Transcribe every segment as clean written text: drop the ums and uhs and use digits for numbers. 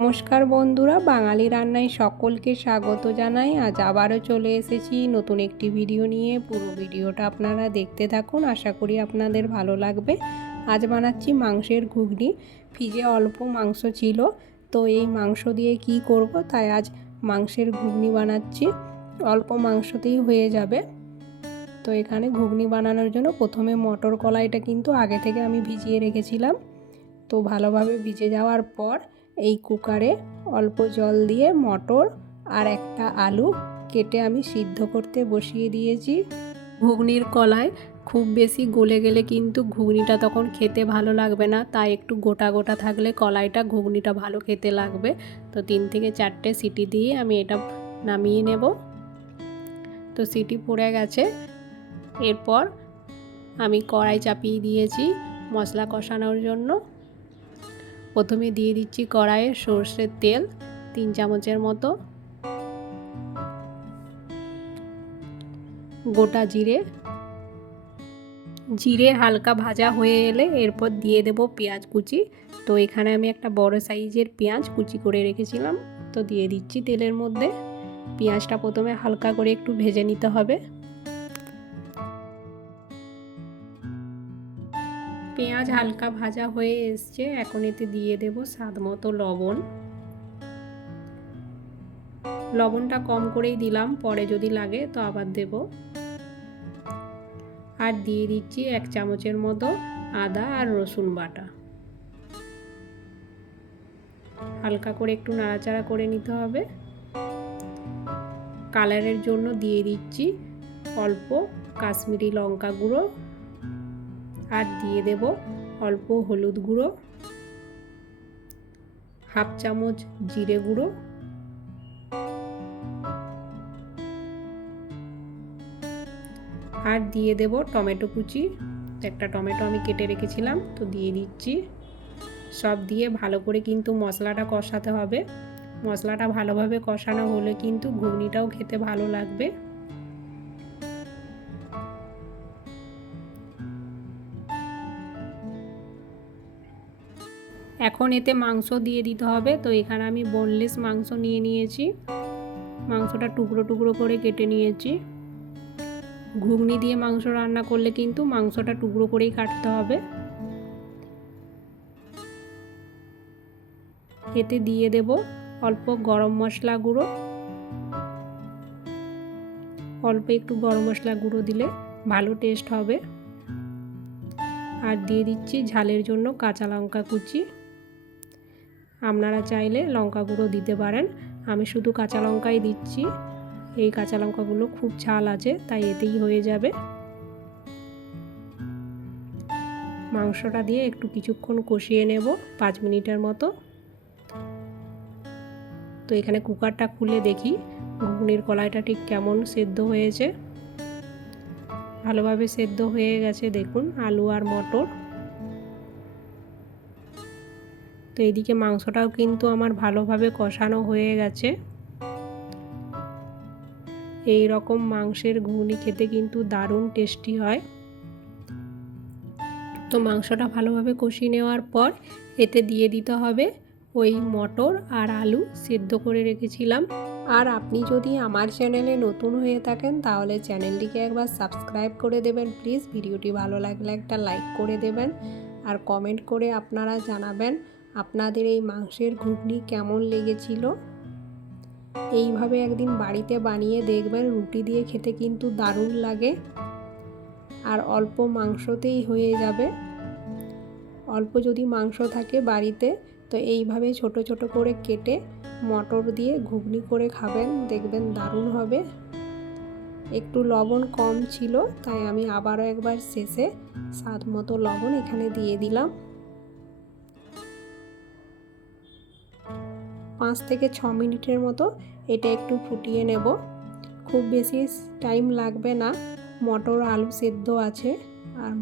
নমস্কার বন্ধুরা, বাঙালি রান্নায় সকলকে স্বাগত জানাই। আজ আবারও চলে এসেছি নতুন একটি ভিডিও নিয়ে। পুরো ভিডিওটা আপনারা দেখতে থাকুন, আশা করি আপনাদের ভালো লাগবে। আজ বানাচ্ছি মাংসের ঘুগনি। ফ্রিজে অল্প মাংস ছিল, তো এই মাংস দিয়ে কি করব, তাই আজ মাংসের ঘুগনি বানাচ্ছি। অল্প মাংসতেই হয়ে যাবে। তো এখানে ঘুগনি বানানোর জন্য প্রথমে মটর কলাইটা কিন্তু আগে থেকে আমি ভিজিয়ে রেখেছিলাম। তো ভালোভাবে ভিজে যাওয়ার পর এই কুকারে অল্প জল দিয়ে মটর আর একটা আলু কেটে আমি সিদ্ধ করতে বসিয়ে দিয়েছি। ঘুগনির কলায় খুব বেশি গলে গেলে কিন্তু ঘুগনিটা তখন খেতে ভালো লাগবে না, তাই একটু গোটা গোটা থাকলে কলাইটা ঘুগনিটা ভালো খেতে লাগবে। তো 3 থেকে 4টে সিটি দিয়ে আমি এটা নামিয়ে নেব। তো সিটি পড়ে গেছে। এরপর আমি কড়াই চাপিয়ে দিয়েছি মশলা কষানোর জন্য। প্রথমে দিয়ে দিচ্ছি কড়াইয়ে সর্ষের তেল 3 চামচের মতো, গোটা জিরে হালকা ভাজা হয়ে এলে এরপর দিয়ে দেব পেঁয়াজ কুচি। তো এখানে আমি একটা বড় সাইজের পেঁয়াজ কুচি করে রেখেছিলাম, তো দিয়ে দিচ্ছি তেলের মধ্যে। পেঁয়াজটা প্রথমে হালকা করে একটু ভেজে নিতে হবে। পেঁয়াজ হালকা ভাজা হয়ে এসছে, এখন এতে দিয়ে দেব স্বাদ মতো লবণ। লবণটা কম করেই দিলাম, পরে যদি লাগে তো আবার দেব। আর দিয়ে দিচ্ছি 1 চামচের মতো আদা আর রসুন বাটা। হালকা করে একটু নাড়াচাড়া করে নিতে হবে। কালারের জন্য দিয়ে দিচ্ছি অল্প কাশ্মীরি লঙ্কা গুঁড়ো, আর দিয়ে দেব অল্প হলুদ গুঁড়ো, 1/2 চামচ জিরে গুঁড়ো, আর দিয়ে দেব টমেটো কুচি। একটা টমেটো আমি কেটে রেখেছিলাম, তো দিয়ে দিচ্ছি। সব দিয়ে ভালো করে কিন্তু মশলাটা কষাতে হবে। মশলাটা ভালোভাবে কষানো হলে কিন্তু ঘুগনিটাও খেতে ভালো লাগবে। এখন এতে মাংস দিয়ে দিতে হবে। তো এখানে আমি বোনলেস মাংস নিয়ে নিয়েছি। মাংসটা টুকরো টুকরো করে কেটে নিয়েছি। ঘুগনি দিয়ে মাংস রান্না করলে কিন্তু মাংসটা টুকরো করেই কাটতে হবে। এতে দিয়ে দেব অল্প গরম মশলা গুঁড়ো। অল্প একটু গরম মশলা গুঁড়ো দিলে ভালো টেস্ট হবে। আর দিয়ে দিচ্ছি ঝালের জন্য কাঁচা লঙ্কা কুচি। আপনারা চাইলে লঙ্কা গুঁড়ো দিতে পারেন, আমি শুধু কাঁচা লঙ্কাই দিচ্ছি। এই কাঁচা লঙ্কাগুলো খুব ঝাল আছে, তাই এতেই হয়ে যাবে। মাংসটা দিয়ে একটু কিছুক্ষণ কষিয়ে নেব, 5 মিনিটের মতো। তো এখানে কুকারটা খুলে দেখি ঘুগনির কলাইটা ঠিক কেমন সেদ্ধ হয়েছে। ভালোভাবে সেদ্ধ হয়ে গেছে, দেখুন আলু আর মটর। তো এদিকে মাংসটাও কিন্তু আমার ভালোভাবে কষানো হয়ে গেছে। এই রকম মাংসের ঘুগনি খেতে কিন্তু দারুণ টেস্টি হয়। তো মাংসটা ভালোভাবে কষিয়ে নেওয়ার পর এতে দিয়ে দিতে হবে ওই মটর আর আলু সেদ্ধ করে রেখেছিলাম। আর আপনি যদি আমার চ্যানেলে নতুন হয়ে থাকেন তাহলে চ্যানেলটিকে একবার সাবস্ক্রাইব করে দেবেন প্লিজ। ভিডিওটি ভালো লাগলে একটা লাইক করে দেবেন, আর কমেন্ট করে আপনারা জানাবেন আপনাদের এই মাংসের ঘুগনি কেমন লেগেছিল। এইভাবে একদিন বাড়িতে বানিয়ে দেখবেন, রুটি দিয়ে খেতে কিন্তু দারুণ লাগে। আর অল্প মাংসতেই হয়ে যাবে। অল্প যদি মাংস থাকে বাড়িতে, তো এইভাবে ছোট ছোট করে কেটে মটর দিয়ে ঘুগনি করে খাবেন, দেখবেন দারুণ হবে। একটু লবণ কম ছিল, তাই আমি আবারও একবার শেষে স্বাদ মতো লবণ এখানে দিয়ে দিলাম। 5 থেকে 6 মিনিটের মতো এটা একটু ফুটিয়ে নেব। খুব বেশি টাইম লাগবে না, মটর আলু সেদ্ধ আছে আর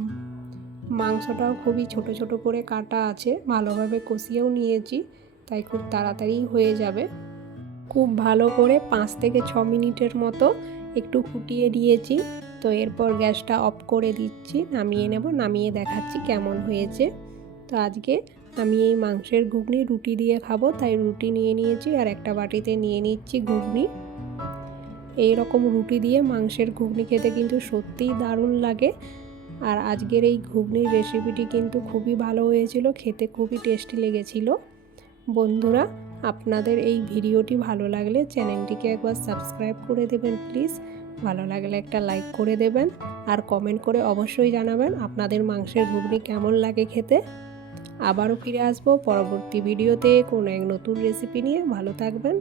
মাংসটাও খুবই ছোট ছোট করে কাটা আছে, ভালোভাবে কষিয়েও নিয়েছি, তাই খুব তাড়াতাড়ি হয়ে যাবে। খুব ভালো করে 5 থেকে 6 মিনিটের মতো একটু ফুটিয়ে দিয়েছি। তো এরপর গ্যাসটা অফ করে দিচ্ছি, নামিয়ে নেব। নামিয়ে দেখাচ্ছি কেমন হয়েছে। তো আজকে আমি এই মাংসের ঘুগনি রুটি দিয়ে খাবো, তাই রুটি নিয়ে নিয়েছি আর একটা বাটিতে নিয়ে নিচ্ছি ঘুগনি। এই রকম রুটি দিয়ে মাংসের ঘুগনি খেতে কিন্তু সত্যিই দারুণ লাগে। আর আজকের এই ঘুগনির রেসিপিটি কিন্তু খুবই ভালো হয়েছিল, খেতে খুবই টেস্টি লেগেছিল। বন্ধুরা, আপনাদের এই ভিডিওটি ভালো লাগলে চ্যানেলটিকে একবার সাবস্ক্রাইব করে দেবেন প্লিজ। ভালো লাগলে একটা লাইক করে দেবেন আর কমেন্ট করে অবশ্যই জানাবেন আপনাদের মাংসের ঘুগনি কেমন লাগে খেতে। আবারও ফিরে আসবো পরবর্তী ভিডিওতে কোনো এক নতুন রেসিপি নিয়ে। ভালো থাকবেন।